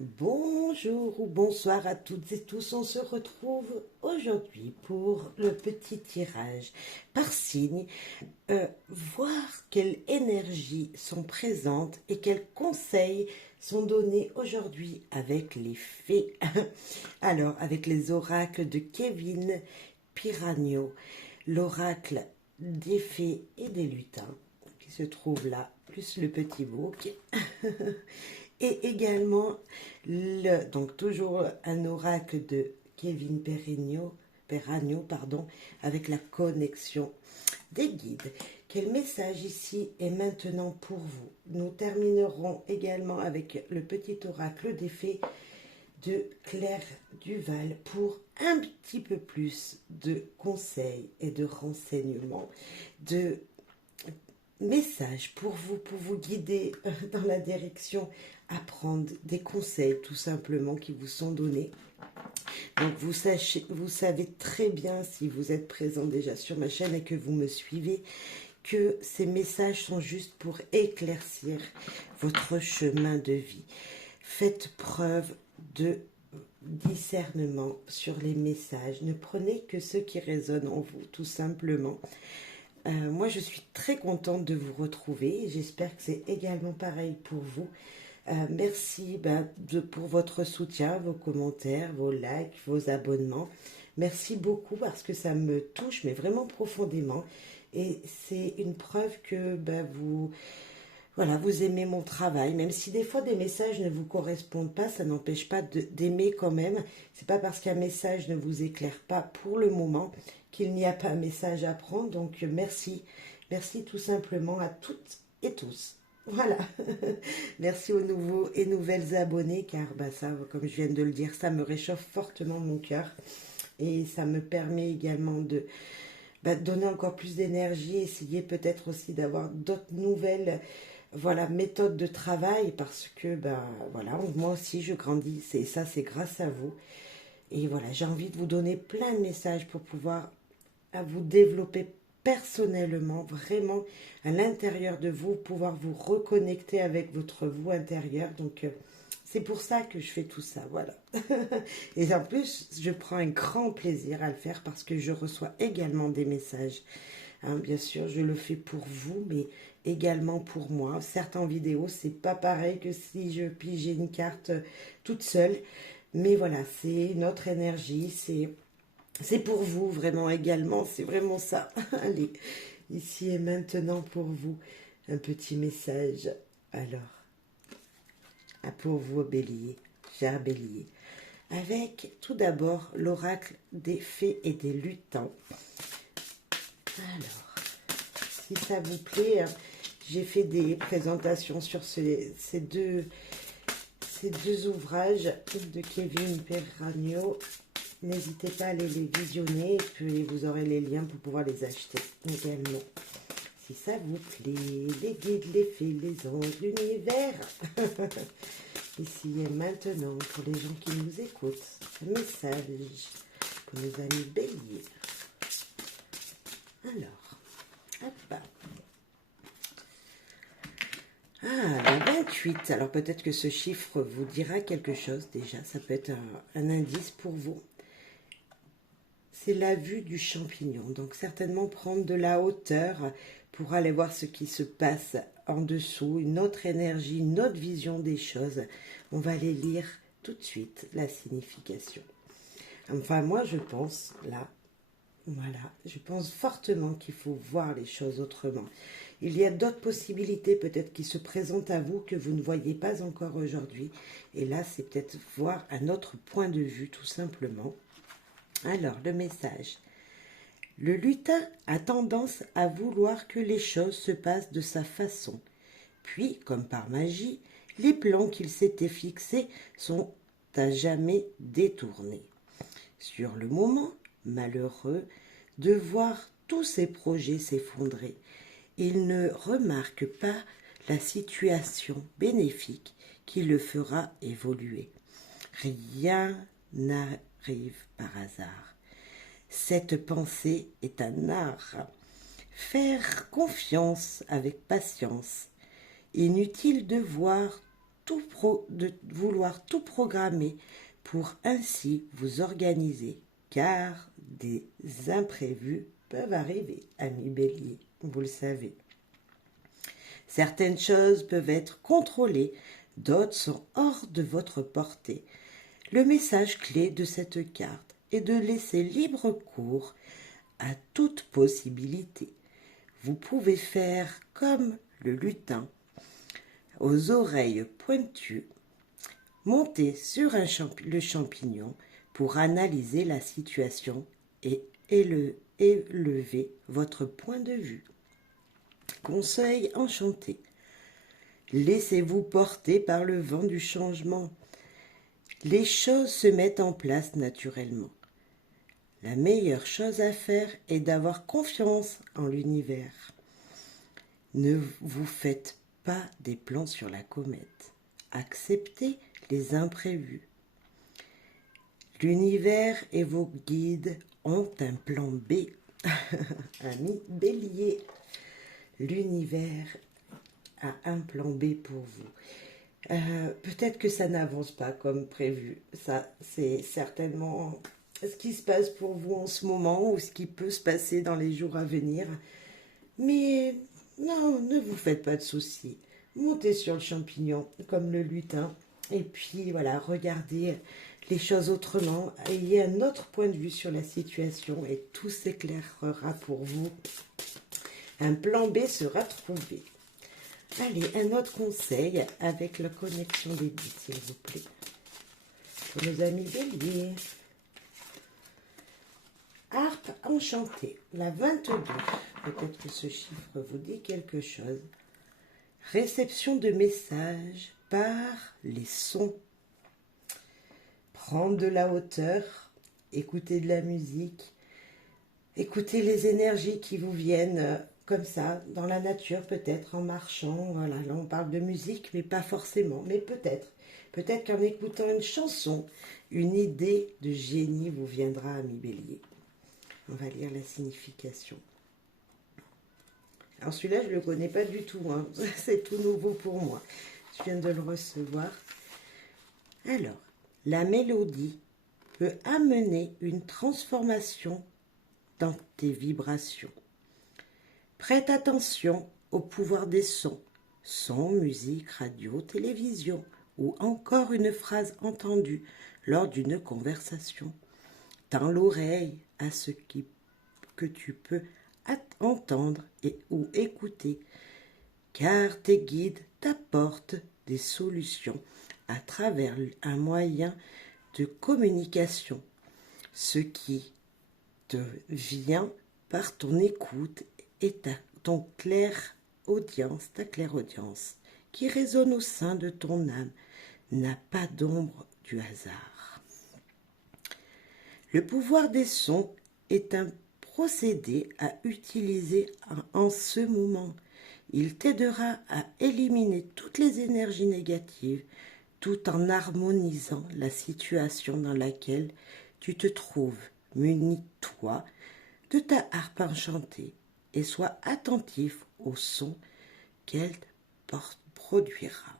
Bonjour ou bonsoir à toutes et tous, on se retrouve aujourd'hui pour le petit tirage par signe, voir quelles énergies sont présentes et quels conseils sont donnés aujourd'hui avec les fées. Alors, avec les oracles de Kevin Piragno, l'oracle des fées et des lutins qui se trouve là, plus le petit bouc. Et également, donc toujours un oracle de Kevin Peragno, pardon, avec la connexion des guides. Quel message ici est maintenant pour vous? Nous terminerons également avec le petit oracle des fées de Claire Duval pour un petit peu plus de conseils et de renseignements, de message pour vous guider dans la direction à prendre des conseils tout simplement qui vous sont donnés. Donc vous savez très bien si vous êtes présent déjà sur ma chaîne et que vous me suivez que ces messages sont juste pour éclaircir votre chemin de vie. Faites preuve de discernement sur les messages. Ne prenez que ceux qui résonnent en vous, tout simplement. Moi, je suis très contente de vous retrouver. J'espère que c'est également pareil pour vous. Merci pour votre soutien, vos commentaires, vos likes, vos abonnements. Merci beaucoup parce que ça me touche, mais vraiment profondément. Et c'est une preuve que vous aimez mon travail. Même si des fois des messages ne vous correspondent pas, ça n'empêche pas d'aimer quand même. C'est pas parce qu'un message ne vous éclaire pas pour le moment qu'il n'y a pas un message à prendre. Donc merci. Merci tout simplement à toutes et tous. Voilà. Merci aux nouveaux et nouvelles abonnés car ça, comme je viens de le dire, ça me réchauffe fortement mon cœur. Et ça me permet également de donner encore plus d'énergie, essayer peut-être aussi d'avoir d'autres nouvelles méthodes de travail parce que moi aussi je grandis et ça c'est grâce à vous. Et voilà, j'ai envie de vous donner plein de messages pour pouvoir vous développer personnellement, vraiment à l'intérieur de vous, pouvoir vous reconnecter avec votre vous intérieur. Donc c'est pour ça que je fais tout ça, voilà. Et en plus, je prends un grand plaisir à le faire parce que je reçois également des messages. Bien sûr, je le fais pour vous, mais également pour moi. Certes, en vidéo, c'est pas pareil que si je pigeais une carte toute seule. Mais voilà, c'est une autre énergie, c'est pour vous vraiment également, c'est vraiment ça. Allez, ici et maintenant pour vous, un petit message. Alors, pour vous, Bélier, cher Bélier, avec tout d'abord l'oracle des fées et des lutins. Alors, si ça vous plaît, j'ai fait des présentations sur ces deux ouvrages de Kevin Peragno. N'hésitez pas à aller les visionner et puis vous aurez les liens pour pouvoir les acheter également. Si ça vous plaît, les guides, les fées, les anges, l'univers. Ici et maintenant, pour les gens qui nous écoutent, un message pour nos amis béliers. Alors, hop. Le 28. Alors peut-être que ce chiffre vous dira quelque chose déjà. Ça peut être un indice pour vous. C'est la vue du champignon. Donc certainement prendre de la hauteur pour aller voir ce qui se passe en dessous. Une autre énergie, une autre vision des choses. On va aller lire tout de suite la signification. Enfin moi je pense là. Voilà, je pense fortement qu'il faut voir les choses autrement. Il y a d'autres possibilités peut-être qui se présentent à vous que vous ne voyez pas encore aujourd'hui. Et là, c'est peut-être voir un autre point de vue tout simplement. Alors, le message. Le lutin a tendance à vouloir que les choses se passent de sa façon. Puis, comme par magie, les plans qu'il s'était fixés sont à jamais détournés. Sur le moment, malheureux de voir tous ses projets s'effondrer. Il ne remarque pas la situation bénéfique qui le fera évoluer. Rien n'arrive par hasard. Cette pensée est un art. Faire confiance avec patience. Inutile de voir de vouloir tout programmer pour ainsi vous organiser, car des imprévus peuvent arriver, amis Bélier, vous le savez. Certaines choses peuvent être contrôlées, d'autres sont hors de votre portée. Le message clé de cette carte est de laisser libre cours à toute possibilité. Vous pouvez faire comme le lutin, aux oreilles pointues, monter sur le champignon pour analyser la situation et élever votre point de vue. Conseil enchanté. Laissez-vous porter par le vent du changement. Les choses se mettent en place naturellement. La meilleure chose à faire est d'avoir confiance en l'univers. Ne vous faites pas des plans sur la comète. Acceptez les imprévus. L'univers et vos guides ont un plan B. Ami Bélier, l'univers a un plan B pour vous. Peut-être que ça n'avance pas comme prévu. Ça, c'est certainement ce qui se passe pour vous en ce moment ou ce qui peut se passer dans les jours à venir. Mais non, ne vous faites pas de soucis. Montez sur le champignon comme le lutin. Et puis voilà, regardez les choses autrement. Ayez un autre point de vue sur la situation et tout s'éclairera pour vous. Un plan B sera trouvé. Allez, un autre conseil avec la connexion des guides, s'il vous plaît. Pour nos amis Bélier. Harpe enchantée, la 22. Peut-être que ce chiffre vous dit quelque chose. Réception de messages par les sons. Prendre de la hauteur, écouter de la musique, écouter les énergies qui vous viennent comme ça, dans la nature peut-être, en marchant. Voilà, là on parle de musique, mais pas forcément, mais peut-être. Peut-être qu'en écoutant une chanson, une idée de génie vous viendra, ami Bélier. On va lire la signification. Alors celui-là, je ne le connais pas du tout. Hein. C'est tout nouveau pour moi. Je viens de le recevoir. Alors, la mélodie peut amener une transformation dans tes vibrations. Prête attention au pouvoir des sons. Son, musique, radio, télévision ou encore une phrase entendue lors d'une conversation. Tends l'oreille à ce que tu peux entendre ou écouter, car tes guides t'apportent des solutions à travers un moyen de communication, ce qui te vient par ton écoute et ta clairaudience qui résonne au sein de ton âme n'a pas d'ombre du hasard. Le pouvoir des sons est un procédé à utiliser en ce moment. Il t'aidera à éliminer toutes les énergies négatives tout en harmonisant la situation dans laquelle tu te trouves. Munis-toi de ta harpe enchantée et sois attentif au son qu'elle produira.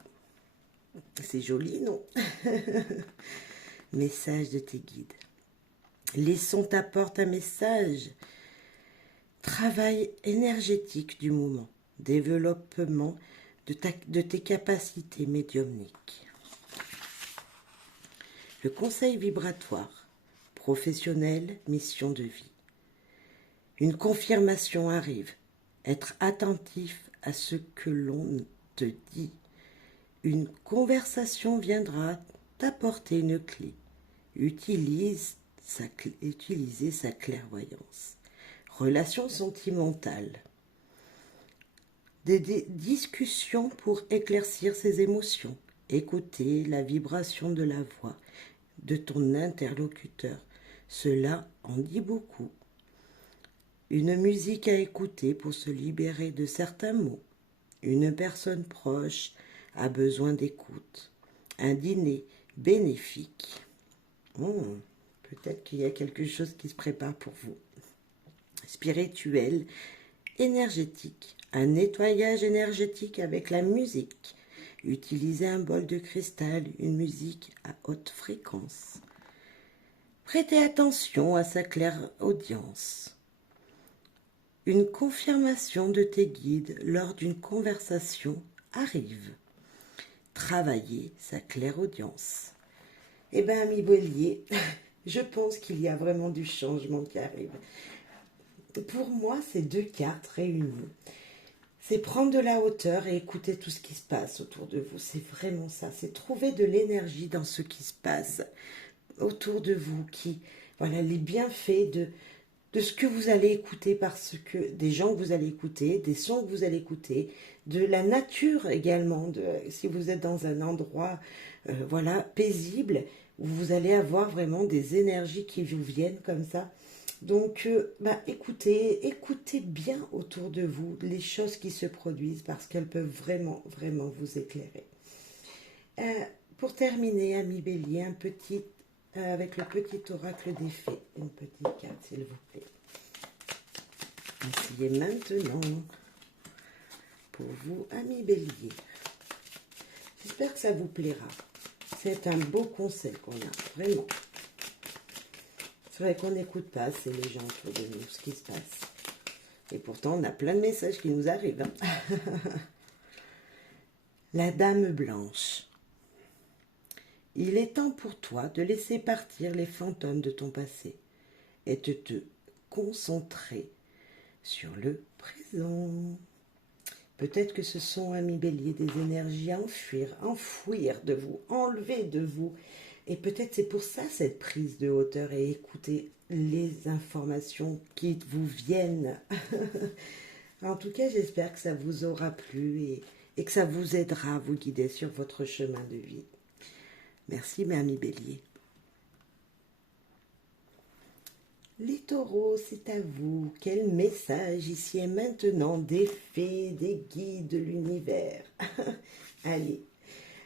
C'est joli, non? Message de tes guides. Les sons t'apportent un message. Travail énergétique du moment. Développement de tes capacités médiumniques. Le conseil vibratoire. Professionnel, mission de vie. Une confirmation arrive. Être attentif à ce que l'on te dit. Une conversation viendra t'apporter une clé. Utiliser sa clairvoyance. Relations sentimentales. Des discussions pour éclaircir ses émotions. Écouter la vibration de la voix de ton interlocuteur. Cela en dit beaucoup. Une musique à écouter pour se libérer de certains mots. Une personne proche a besoin d'écoute. Un dîner bénéfique. Peut-être qu'il y a quelque chose qui se prépare pour vous. Spirituel, énergétique. Un nettoyage énergétique avec la musique. Utilisez un bol de cristal, une musique à haute fréquence. Prêtez attention à sa clairaudience. Une confirmation de tes guides lors d'une conversation arrive. Travaillez sa clairaudience. Eh bien, ami Bélier, je pense qu'il y a vraiment du changement qui arrive. Pour moi, c'est 2 cartes réunies. C'est prendre de la hauteur et écouter tout ce qui se passe autour de vous. C'est vraiment ça. C'est trouver de l'énergie dans ce qui se passe autour de vous, voilà, les bienfaits de ce que vous allez écouter, parce que des gens que vous allez écouter, des sons que vous allez écouter, de la nature également, si vous êtes dans un endroit voilà, paisible, où vous allez avoir vraiment des énergies qui vous viennent comme ça. Donc, écoutez bien autour de vous les choses qui se produisent, parce qu'elles peuvent vraiment, vraiment vous éclairer. Pour terminer, ami Bélier, avec le petit oracle des fées, une petite carte, s'il vous plaît. Ainsi est maintenant pour vous, ami Bélier. J'espère que ça vous plaira. C'est un beau conseil qu'on a, vraiment. C'est vrai qu'on n'écoute pas assez les gens autour de nous, ce qui se passe. Et pourtant, on a plein de messages qui nous arrivent. Hein. La Dame Blanche. Il est temps pour toi de laisser partir les fantômes de ton passé et de te concentrer sur le présent. Peut-être que ce sont, amis Bélier, des énergies à enfouir de vous, enlever de vous. Et peut-être c'est pour ça cette prise de hauteur et écouter les informations qui vous viennent. En tout cas, j'espère que ça vous aura plu et que ça vous aidera à vous guider sur votre chemin de vie. Merci, mes amis Bélier. Les taureaux, c'est à vous. Quel message ici et maintenant des fées, des guides de l'univers. Allez,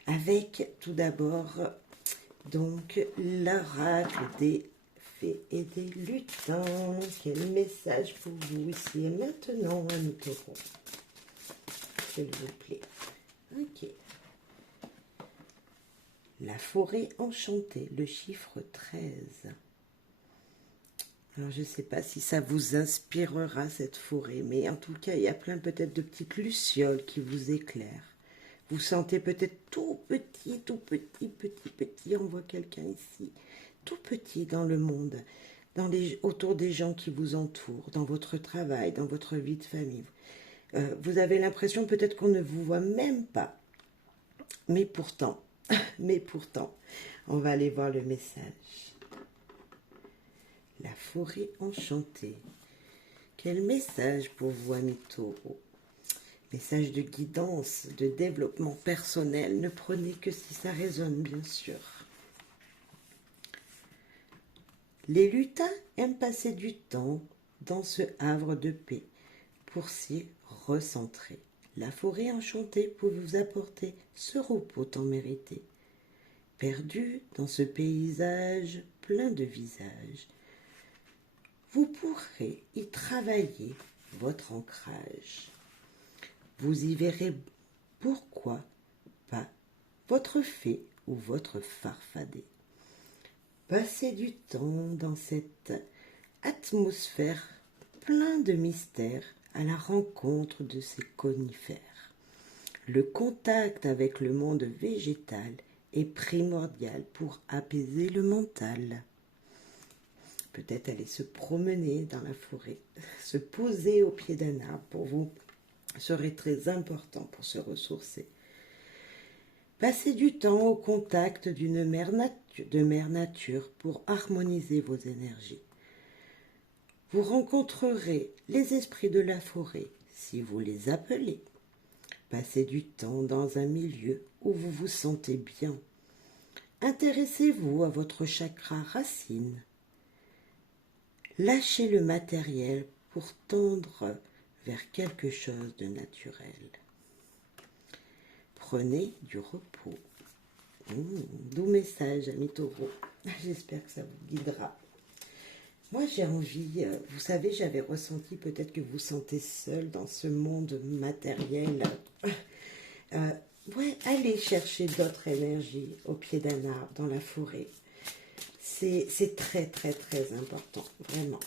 avec tout d'abord donc l'oracle des fées et des lutins. Quel message pour vous ici et maintenant, amis taureaux. S'il vous plaît. Ok. La forêt enchantée, le chiffre 13. Alors, je ne sais pas si ça vous inspirera, cette forêt, mais en tout cas, il y a plein peut-être de petites lucioles qui vous éclairent. Vous sentez peut-être tout petit, petit. On voit quelqu'un ici, tout petit dans le monde, autour des gens qui vous entourent, dans votre travail, dans votre vie de famille. Vous avez l'impression peut-être qu'on ne vous voit même pas. Mais pourtant, on va aller voir le message. La forêt enchantée. Quel message pour vous, amis taureaux? Message de guidance, de développement personnel. Ne prenez que si ça résonne, bien sûr. Les lutins aiment passer du temps dans ce havre de paix pour s'y recentrer. La forêt enchantée peut vous apporter ce repos tant mérité. Perdu dans ce paysage plein de visages, vous pourrez y travailler votre ancrage. Vous y verrez pourquoi pas votre fée ou votre farfadet. Passez du temps dans cette atmosphère plein de mystères à la rencontre de ces conifères. Le contact avec le monde végétal est primordial pour apaiser le mental. Peut-être aller se promener dans la forêt, se poser au pied d'un arbre pour vous serait très important pour se ressourcer. Passez du temps au contact de mère nature pour harmoniser vos énergies. Vous rencontrerez les esprits de la forêt si vous les appelez. Passez du temps dans un milieu où vous vous sentez bien. Intéressez-vous à votre chakra racine. Lâchez le matériel pour tendre vers quelque chose de naturel. Prenez du repos. Doux message, amis taureaux. J'espère que ça vous guidera. Moi, j'ai envie, vous savez, j'avais ressenti peut-être que vous vous sentez seul dans ce monde matériel. Ouais, allez chercher d'autres énergies au pied d'un arbre, dans la forêt. C'est très, très, très important, vraiment,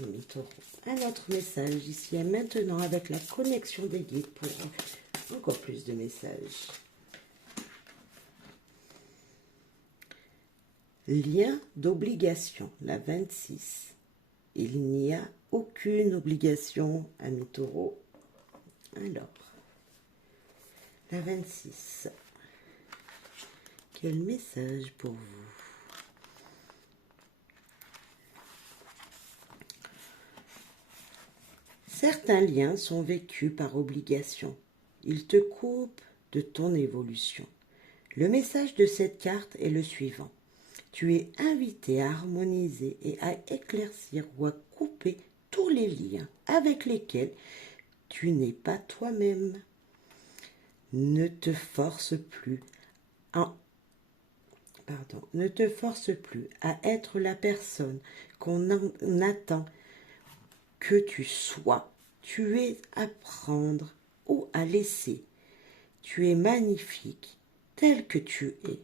mes taureaux. Un autre message ici et maintenant avec la connexion des guides pour encore plus de messages. Lien d'obligation, la 26. Il n'y a aucune obligation, amis taureaux. Alors, la 26. Quel message pour vous? Certains liens sont vécus par obligation. Ils te coupent de ton évolution. Le message de cette carte est le suivant. Tu es invité à harmoniser et à éclaircir ou à couper tous les liens avec lesquels tu n'es pas toi-même. Ne te force plus à être la personne qu'on attend que tu sois. Tu es à prendre ou à laisser. Tu es magnifique tel que tu es.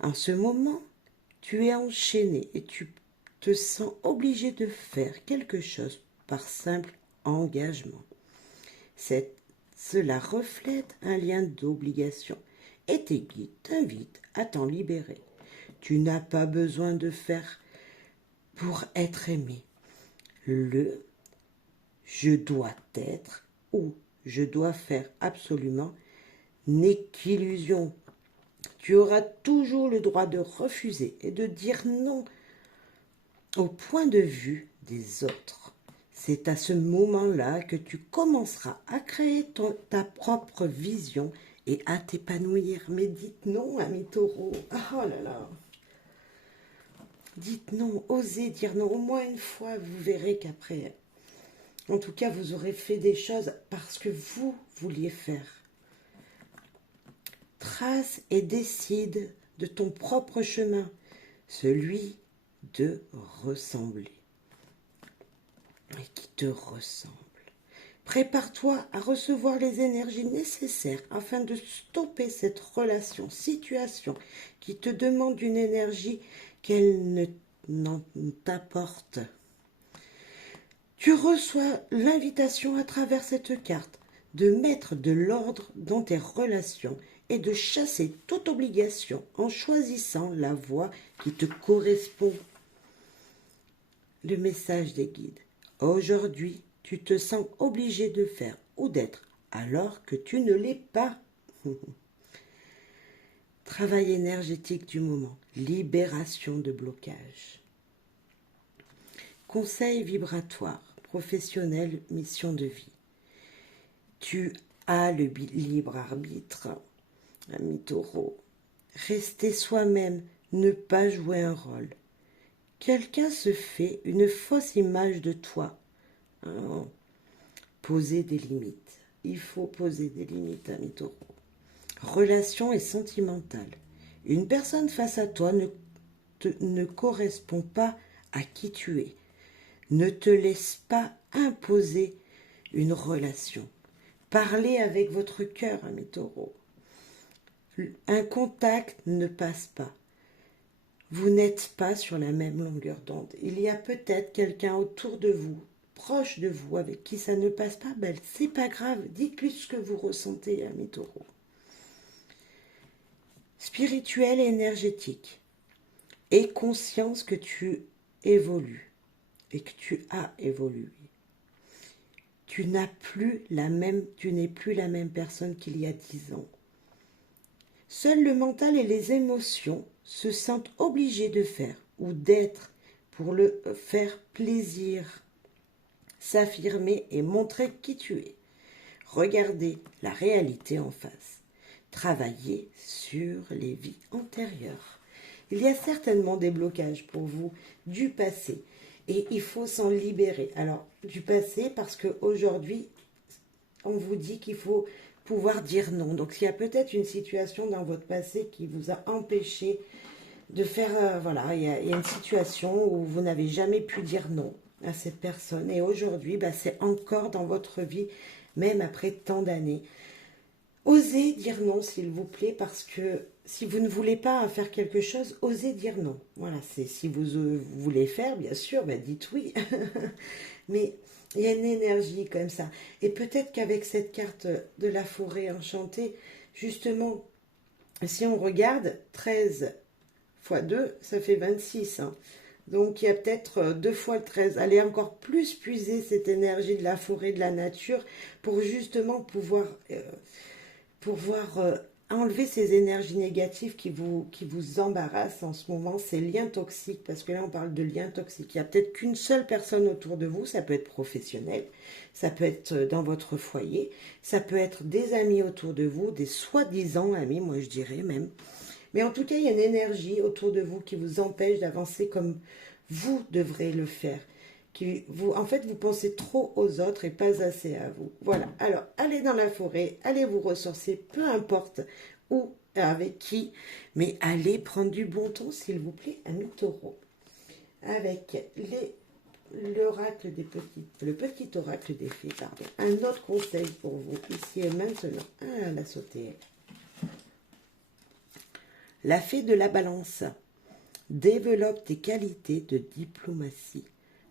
En ce moment, tu es enchaîné et tu te sens obligé de faire quelque chose par simple engagement. Cela reflète un lien d'obligation et tes guides t'invitent à t'en libérer. Tu n'as pas besoin de faire pour être aimé. Le je dois être ou je dois faire absolument n'est qu'illusion. Tu auras toujours le droit de refuser et de dire non au point de vue des autres. C'est à ce moment-là que tu commenceras à créer ta propre vision et à t'épanouir. Mais dites non, amis taureaux. Oh là là. Dites non, osez dire non. Au moins une fois, vous verrez qu'après, en tout cas, vous aurez fait des choses parce que vous vouliez faire. Trace et décide de ton propre chemin, celui de ressembler et qui te ressemble. Prépare-toi à recevoir les énergies nécessaires afin de stopper cette relation, situation qui te demande une énergie qu'elle n'en t'apporte. Tu reçois l'invitation à travers cette carte de mettre de l'ordre dans tes relations et de chasser toute obligation en choisissant la voie qui te correspond. Le message des guides. Aujourd'hui, tu te sens obligé de faire ou d'être alors que tu ne l'es pas. Travail énergétique du moment. Libération de blocage. Conseil vibratoire. Professionnel, mission de vie. Tu as le libre arbitre, ami taureau. Rester soi-même, ne pas jouer un rôle. Quelqu'un se fait une fausse image de toi. Oh. Poser des limites. Il faut poser des limites, ami taureau. Relation et sentimentale. Une personne face à toi ne correspond pas à qui tu es. Ne te laisse pas imposer une relation. Parlez avec votre cœur, ami taureau. Un contact ne passe pas. Vous n'êtes pas sur la même longueur d'onde. Il y a peut-être quelqu'un autour de vous, proche de vous, avec qui ça ne passe pas. Ben, c'est pas grave. Dites-lui ce que vous ressentez, ami taureau. Spirituel et énergétique. Aie conscience que tu évolues et que tu as évolué. Tu n'es plus la même personne qu'il y a 10 ans. Seul le mental et les émotions se sentent obligés de faire ou d'être pour le faire plaisir, s'affirmer et montrer qui tu es. Regardez la réalité en face. Travaillez sur les vies antérieures. Il y a certainement des blocages pour vous du passé et il faut s'en libérer. Alors, du passé parce qu'aujourd'hui, on vous dit qu'il faut pouvoir dire non. Donc, il y a peut-être une situation dans votre passé qui vous a empêché de faire... voilà, il y a une situation où vous n'avez jamais pu dire non à cette personne. Et aujourd'hui, c'est encore dans votre vie, même après tant d'années. Osez dire non, s'il vous plaît, parce que si vous ne voulez pas faire quelque chose, osez dire non. Voilà, c'est si vous voulez faire, bien sûr, ben dites oui. Mais il y a une énergie comme ça. Et peut-être qu'avec cette carte de la forêt enchantée, justement, si on regarde 13 fois 2, ça fait 26, hein. Donc il y a peut-être 2 fois le 13. Allez encore plus puiser cette énergie de la forêt, de la nature, pour justement pouvoir enlever ces énergies négatives qui vous embarrassent en ce moment, ces liens toxiques, parce que là on parle de liens toxiques. Il n'y a peut-être qu'une seule personne autour de vous, ça peut être professionnel, ça peut être dans votre foyer, ça peut être des amis autour de vous, des soi-disant amis, moi je dirais même. Mais en tout cas, il y a une énergie autour de vous qui vous empêche d'avancer comme vous devrez le faire. En fait, vous pensez trop aux autres et pas assez à vous. Voilà. Alors, allez dans la forêt, allez vous ressourcer, peu importe où, avec qui, mais allez prendre du bon temps, s'il vous plaît, ami taureau. Avec le petit oracle des fées, pardon. Un autre conseil pour vous, ici et maintenant. Ah, la sauté. La fée de la balance. Développe tes qualités de diplomatie.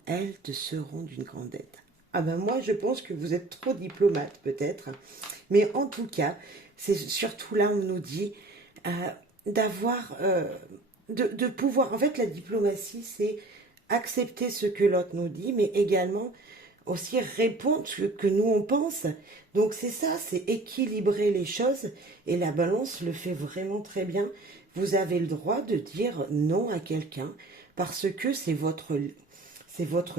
Elles te seront d'une grande aide. Ah ben moi, je pense que vous êtes trop diplomate, peut-être. Mais en tout cas, c'est surtout là, on nous dit d'avoir, de pouvoir... En fait, la diplomatie, c'est accepter ce que l'autre nous dit, mais également aussi répondre ce que nous on pense. Donc c'est ça, c'est équilibrer les choses et la balance le fait vraiment très bien. Vous avez le droit de dire non à quelqu'un parce que c'est votre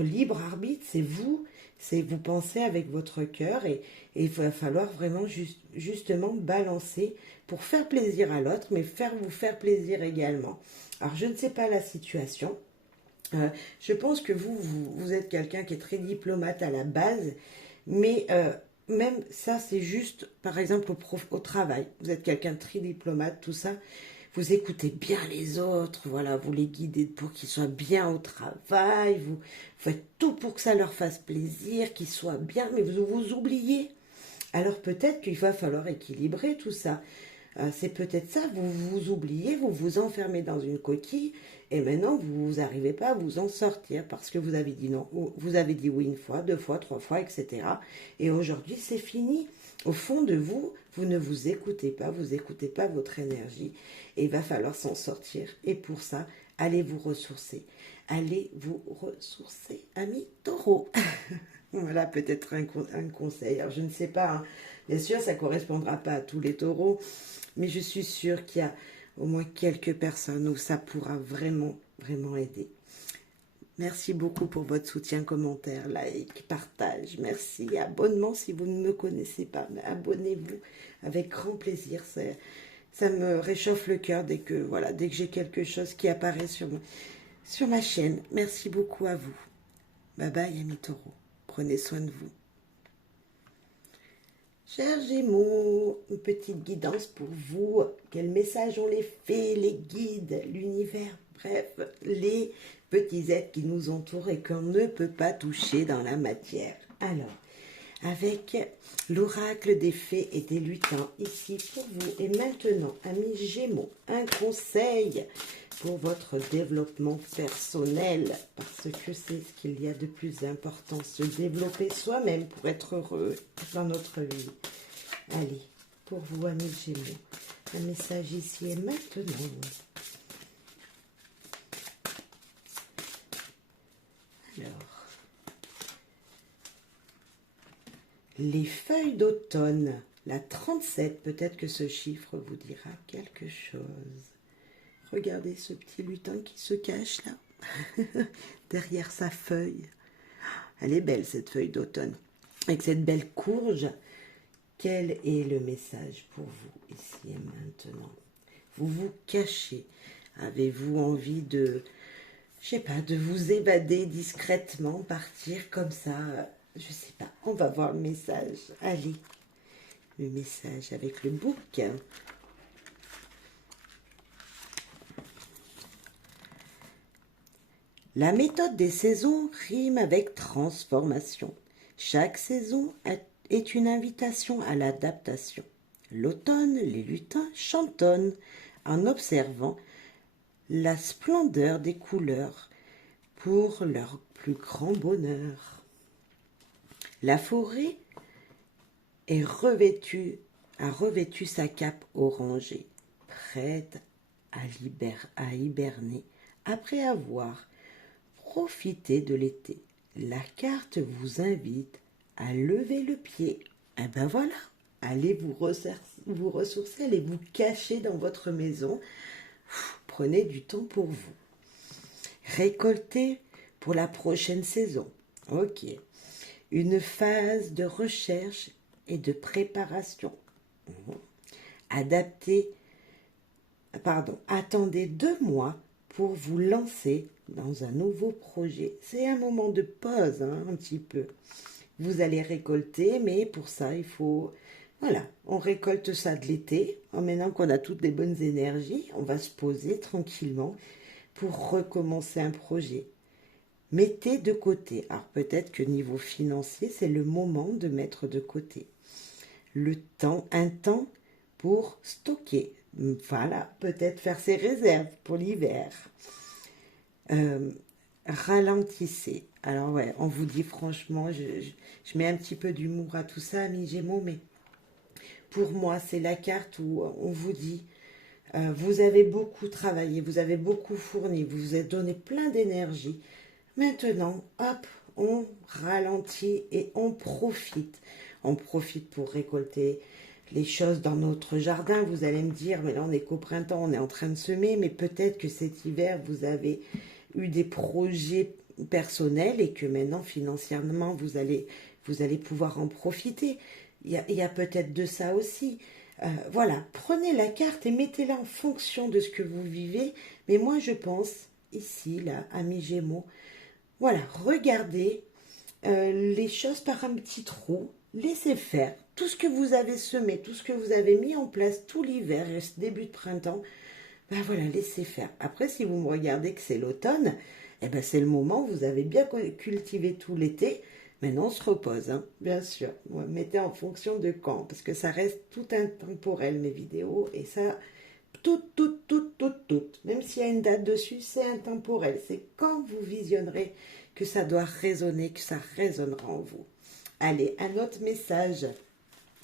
libre arbitre, c'est vous pensez avec votre cœur et il va falloir vraiment justement balancer pour faire plaisir à l'autre, mais vous faire plaisir également. Alors je ne sais pas la situation. Je pense que vous êtes quelqu'un qui est très diplomate à la base, mais même ça, c'est juste, par exemple, au travail. Vous êtes quelqu'un de très diplomate, tout ça. Vous écoutez bien les autres, voilà, vous les guidez pour qu'ils soient bien au travail, vous faites tout pour que ça leur fasse plaisir, qu'ils soient bien, mais vous oubliez. Alors peut-être qu'il va falloir équilibrer tout ça. C'est peut-être ça, vous vous oubliez, vous vous enfermez dans une coquille et maintenant vous n'arrivez pas à vous en sortir parce que vous avez dit non, vous avez dit oui une fois, 2 fois, 3 fois, etc. Et aujourd'hui c'est fini. Au fond de vous, vous ne vous écoutez pas, vous n'écoutez pas votre énergie et il va falloir s'en sortir. Et pour ça, allez vous ressourcer. Allez vous ressourcer, ami taureau. Voilà peut-être un conseil. Alors je ne sais pas, hein. Bien sûr ça ne correspondra pas à tous les taureaux, mais je suis sûre qu'il y a au moins quelques personnes où ça pourra vraiment, vraiment aider. Merci beaucoup pour votre soutien, commentaire, like, partage. Merci. Abonnement si vous ne me connaissez pas. Mais abonnez-vous avec grand plaisir. Ça me réchauffe le cœur dès que j'ai quelque chose qui apparaît sur ma chaîne. Merci beaucoup à vous. Bye bye, amis taureaux. Prenez soin de vous. Chers Gémeaux, une petite guidance pour vous. Quel message ont les fées, les guides, l'univers, bref, les petits êtres qui nous entourent et qu'on ne peut pas toucher dans la matière. Alors, avec l'oracle des fées et des lutins ici pour vous. Et maintenant, amis Gémeaux, un conseil pour votre développement personnel, parce que c'est ce qu'il y a de plus important, se développer soi-même pour être heureux dans notre vie. Allez, pour vous, amis Gémeaux, un message ici et maintenant. Alors, les feuilles d'automne, la 37, peut-être que ce chiffre vous dira quelque chose. Regardez ce petit lutin qui se cache là, derrière sa feuille. Elle est belle cette feuille d'automne, avec cette belle courge. Quel est le message pour vous ici et maintenant? Vous vous cachez. Avez-vous envie de, je sais pas, de vous évader discrètement, partir comme ça? Je sais pas, on va voir le message. Allez, le message avec le bouc. La méthode des saisons rime avec transformation. Chaque saison est une invitation à l'adaptation. L'automne, les lutins chantonnent en observant la splendeur des couleurs pour leur plus grand bonheur. La forêt a revêtu sa cape orangée, prête à hiberner après avoir profité de l'été. La carte vous invite à lever le pied. Et ben voilà, allez vous ressourcer, allez vous cacher dans votre maison. Prenez du temps pour vous. Récolter pour la prochaine saison. Ok. Une phase de recherche et de préparation. Attendez 2 mois pour vous lancer dans un nouveau projet. C'est un moment de pause, un petit peu. Vous allez récolter, mais pour ça, il faut... Voilà, on récolte ça de l'été. Maintenant qu'on a toutes les bonnes énergies, on va se poser tranquillement pour recommencer un projet. Mettez de côté. Alors peut-être que niveau financier, c'est le moment de mettre de côté. Un temps pour stocker. Voilà, peut-être faire ses réserves pour l'hiver. Ralentissez. Alors ouais, on vous dit franchement, je mets un petit peu d'humour à tout ça, amis Gémeaux, mais pour moi, c'est la carte où on vous dit, vous avez beaucoup travaillé, vous avez beaucoup fourni, vous vous êtes donné plein d'énergie. Maintenant, hop, on ralentit et on profite. On profite pour récolter les choses dans notre jardin. Vous allez me dire, mais là on est qu'au printemps, on est en train de semer, mais peut-être que cet hiver, vous avez eu des projets personnels et que maintenant, financièrement, vous allez pouvoir en profiter. Il y a peut-être de ça aussi. Voilà, prenez la carte et mettez-la en fonction de ce que vous vivez. Mais moi, je pense, ici, là, amis Gémeaux, voilà, regardez les choses par un petit trou, laissez faire. Tout ce que vous avez semé, tout ce que vous avez mis en place tout l'hiver et ce début de printemps, ben voilà, laissez faire. Après, si vous me regardez que c'est l'automne, eh ben c'est le moment où vous avez bien cultivé tout l'été. Maintenant, on se repose, hein, bien sûr. Mettez en fonction de quand, parce que ça reste tout intemporel, mes vidéos, et ça, tout. Même s'il y a une date dessus, c'est intemporel. C'est quand vous visionnerez que ça doit résonner, que ça résonnera en vous. Allez, un autre message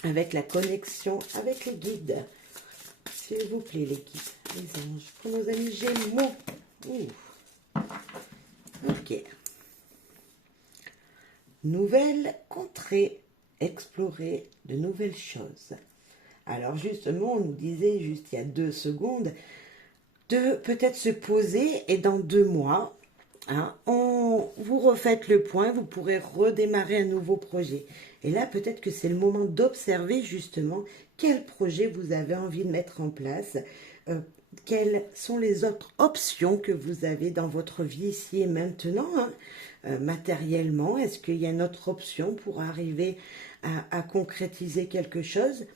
avec la connexion avec les guides. S'il vous plaît, les guides, les anges, pour nos amis Gémeaux. Ok. Nouvelle contrée, explorer de nouvelles choses. Alors justement, on nous disait juste il y a 2 secondes de peut-être se poser et dans 2 mois, vous refaites le point, vous pourrez redémarrer un nouveau projet. Et là, peut-être que c'est le moment d'observer justement quel projet vous avez envie de mettre en place, quelles sont les autres options que vous avez dans votre vie ici et maintenant, matériellement. Est-ce qu'il y a une autre option pour arriver à concrétiser quelque chose,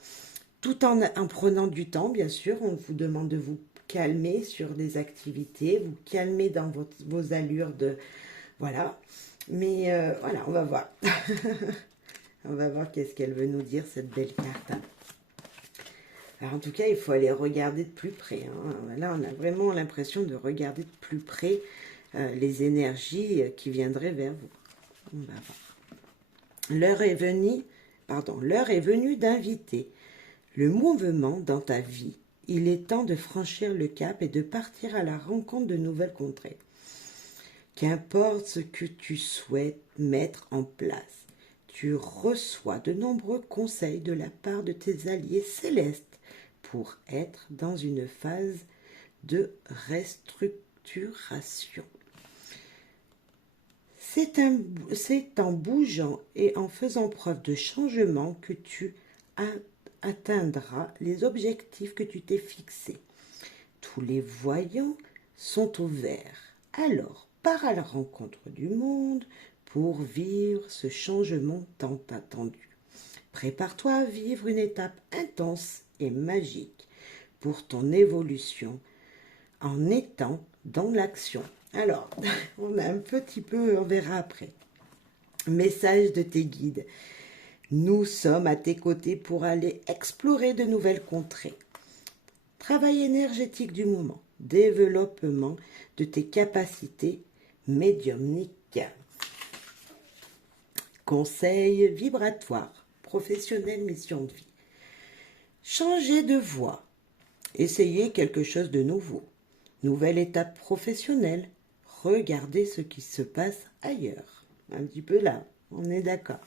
tout en prenant du temps, bien sûr. On vous demande de vous calmer sur des activités, vous calmer dans vos allures de... Voilà. Mais voilà, on va voir. On va voir qu'est-ce qu'elle veut nous dire, cette belle carte. Alors, en tout cas, il faut aller regarder de plus près. Là, on a vraiment l'impression de regarder de plus près les énergies qui viendraient vers vous. On va voir. L'heure est venue d'inviter le mouvement dans ta vie. Il est temps de franchir le cap et de partir à la rencontre de nouvelles contrées. Qu'importe ce que tu souhaites mettre en place, tu reçois de nombreux conseils de la part de tes alliés célestes pour être dans une phase de restructuration. C'est en bougeant et en faisant preuve de changement que tu atteindras les objectifs que tu t'es fixés. Tous les voyants sont au vert. Alors, pars à la rencontre du monde pour vivre ce changement tant attendu. Prépare-toi à vivre une étape intense et magique pour ton évolution en étant dans l'action. Alors, on a un petit peu, on verra après. Message de tes guides. Nous sommes à tes côtés pour aller explorer de nouvelles contrées. Travail énergétique du moment, développement de tes capacités médiumniques. Conseil vibratoire, professionnel, mission de vie. Changez de voie, essayez quelque chose de nouveau. Nouvelle étape professionnelle, regardez ce qui se passe ailleurs. Un petit peu là, on est d'accord.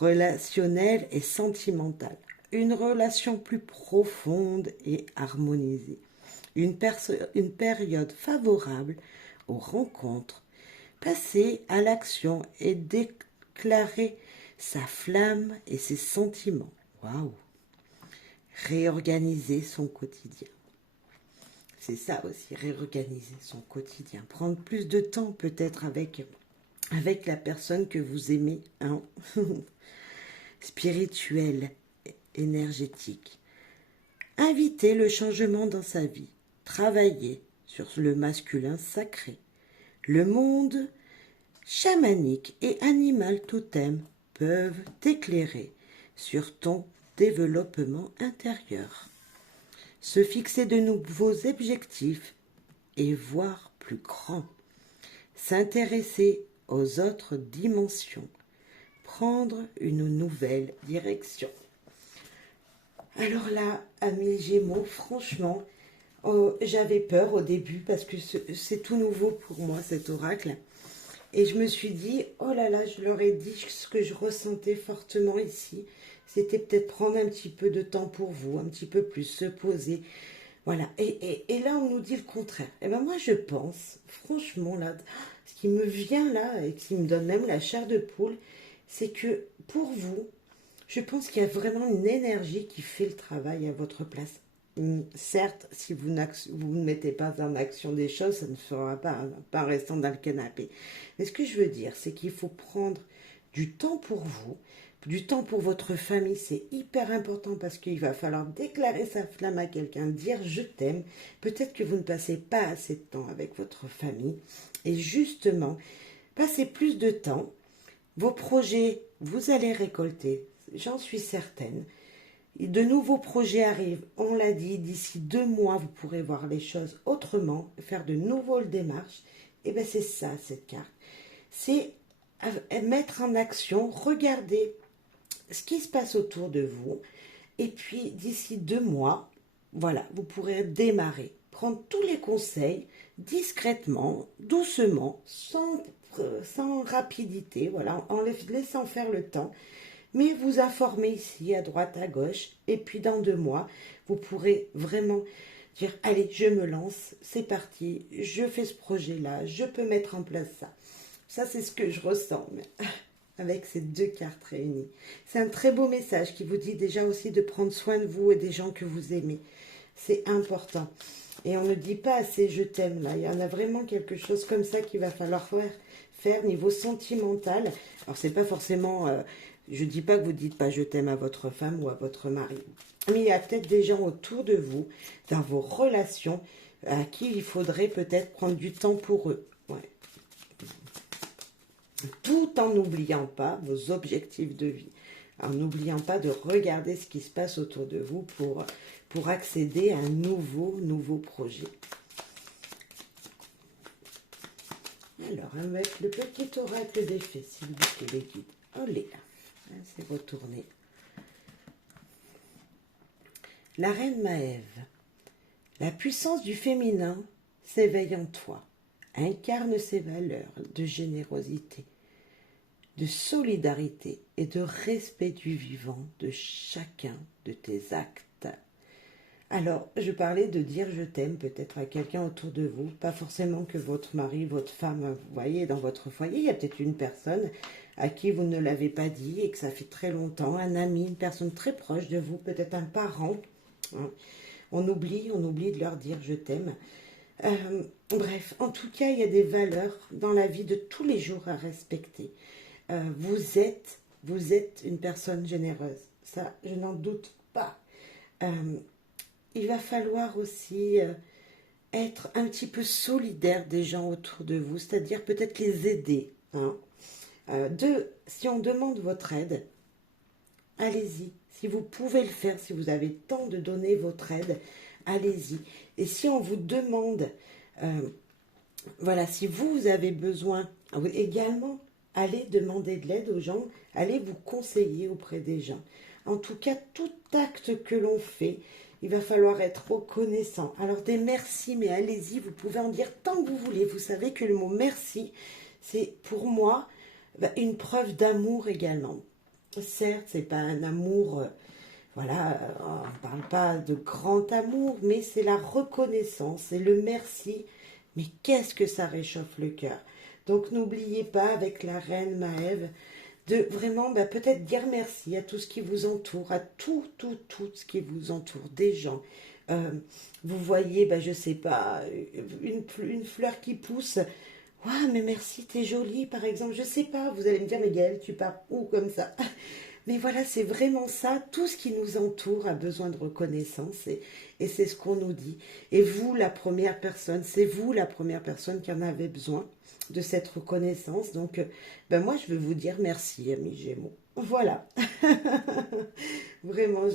Relationnel et sentimental. Une relation plus profonde et harmonisée. Une période favorable aux rencontres. Passer à l'action et déclarer sa flamme et ses sentiments. Waouh! Réorganiser son quotidien. C'est ça aussi, réorganiser son quotidien. Prendre plus de temps peut-être avec la personne que vous aimez. Hein? Spirituel, énergétique. Inviter le changement dans sa vie. Travailler sur le masculin sacré. Le monde chamanique et animal totem peuvent t'éclairer sur ton développement intérieur. Se fixer de nouveaux objectifs et voir plus grand. S'intéresser aux autres dimensions. Prendre une nouvelle direction. Alors là, amis Gémeaux, franchement, j'avais peur au début parce que c'est tout nouveau pour moi cet oracle. Et je me suis dit, oh là là, je leur ai dit ce que je ressentais fortement ici. C'était peut-être prendre un petit peu de temps pour vous, un petit peu plus, se poser. Voilà. Et là, on nous dit le contraire. Et ben moi, je pense, franchement, là, ce qui me vient là, et qui me donne même la chair de poule, c'est que pour vous, je pense qu'il y a vraiment une énergie qui fait le travail à votre place. Certes, si vous ne mettez pas en action des choses, ça ne fera pas, hein, pas en restant dans le canapé. Mais ce que je veux dire, c'est qu'il faut prendre du temps pour vous, du temps pour votre famille. C'est hyper important parce qu'il va falloir déclarer sa flamme à quelqu'un, dire je t'aime. Peut-être que vous ne passez pas assez de temps avec votre famille. Et justement, passez plus de temps. Vos projets, vous allez récolter, j'en suis certaine. De nouveaux projets arrivent, on l'a dit, d'ici 2 mois, vous pourrez voir les choses autrement, faire de nouvelles démarches. Et bien c'est ça, cette carte. C'est mettre en action, regarder ce qui se passe autour de vous. Et puis d'ici 2 mois, voilà, vous pourrez démarrer, prendre tous les conseils discrètement, doucement, sans rapidité, voilà, en laissant faire le temps. Mais vous informez ici, à droite, à gauche, et puis dans 2 mois, vous pourrez vraiment dire, allez, je me lance, c'est parti, je fais ce projet-là, je peux mettre en place ça. Ça, c'est ce que je ressens avec ces 2 cartes réunies. C'est un très beau message qui vous dit déjà aussi de prendre soin de vous et des gens que vous aimez. C'est important. Et on ne dit pas assez je t'aime là. Il y en a vraiment quelque chose comme ça qu'il va falloir faire niveau sentimental. Alors, c'est pas forcément... je ne dis pas que vous ne dites pas je t'aime à votre femme ou à votre mari. Mais il y a peut-être des gens autour de vous, dans vos relations, à qui il faudrait peut-être prendre du temps pour eux. Ouais. Tout en n'oubliant pas vos objectifs de vie. En n'oubliant pas de regarder ce qui se passe autour de vous pour accéder à un nouveau projet. Alors, avec le petit oracle des fées, s'il vous plaît, les guides. Allez là. C'est retourné. La reine Maève. La puissance du féminin s'éveille en toi. Incarne ses valeurs de générosité, de solidarité et de respect du vivant de chacun de tes actes. Alors, je parlais de dire je t'aime peut-être à quelqu'un autour de vous, pas forcément que votre mari, votre femme, vous voyez, dans votre foyer, il y a peut-être une personne à qui vous ne l'avez pas dit et que ça fait très longtemps, un ami, une personne très proche de vous, peut-être un parent. Hein. On oublie de leur dire je t'aime. Bref, en tout cas, il y a des valeurs dans la vie de tous les jours à respecter. Vous êtes une personne généreuse. Ça, je n'en doute pas. Il va falloir aussi être un petit peu solidaire des gens autour de vous, c'est-à-dire peut-être les aider. Hein. Si on demande votre aide, allez-y. Si vous pouvez le faire, si vous avez le temps de donner votre aide, allez-y. Et si on vous demande, voilà, si vous avez besoin, également, allez demander de l'aide aux gens, allez vous conseiller auprès des gens. En tout cas, tout acte que l'on fait, il va falloir être reconnaissant. Alors des merci, mais allez-y, vous pouvez en dire tant que vous voulez. Vous savez que le mot merci, c'est pour moi une preuve d'amour également. Certes, c'est pas un amour, voilà, on ne parle pas de grand amour, mais c'est la reconnaissance, c'est le merci. Mais qu'est-ce que ça réchauffe le cœur. Donc n'oubliez pas avec la reine Maëve de vraiment peut-être dire merci à tout ce qui vous entoure, à tout ce qui vous entoure, des gens. Vous voyez, je sais pas, une fleur qui pousse. Waouh, mais merci, t'es jolie, par exemple. Je sais pas, vous allez me dire, mais Gaëlle, tu pars où comme ça? Mais voilà, c'est vraiment ça. Tout ce qui nous entoure a besoin de reconnaissance et c'est ce qu'on nous dit. Et vous, la première personne, c'est vous la première personne qui en avait besoin de cette reconnaissance. Donc, moi, je veux vous dire merci, amis Gémeaux. Voilà. Vraiment,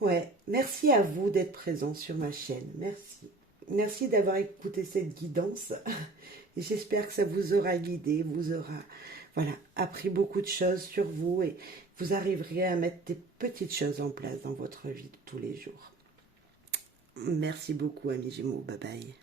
ouais, merci à vous d'être présents sur ma chaîne. Merci. Merci d'avoir écouté cette guidance. Et j'espère que ça vous aura guidé, vous aura, voilà, appris beaucoup de choses sur vous et vous arriverez à mettre des petites choses en place dans votre vie de tous les jours. Merci beaucoup, amis Gémeaux. Bye bye.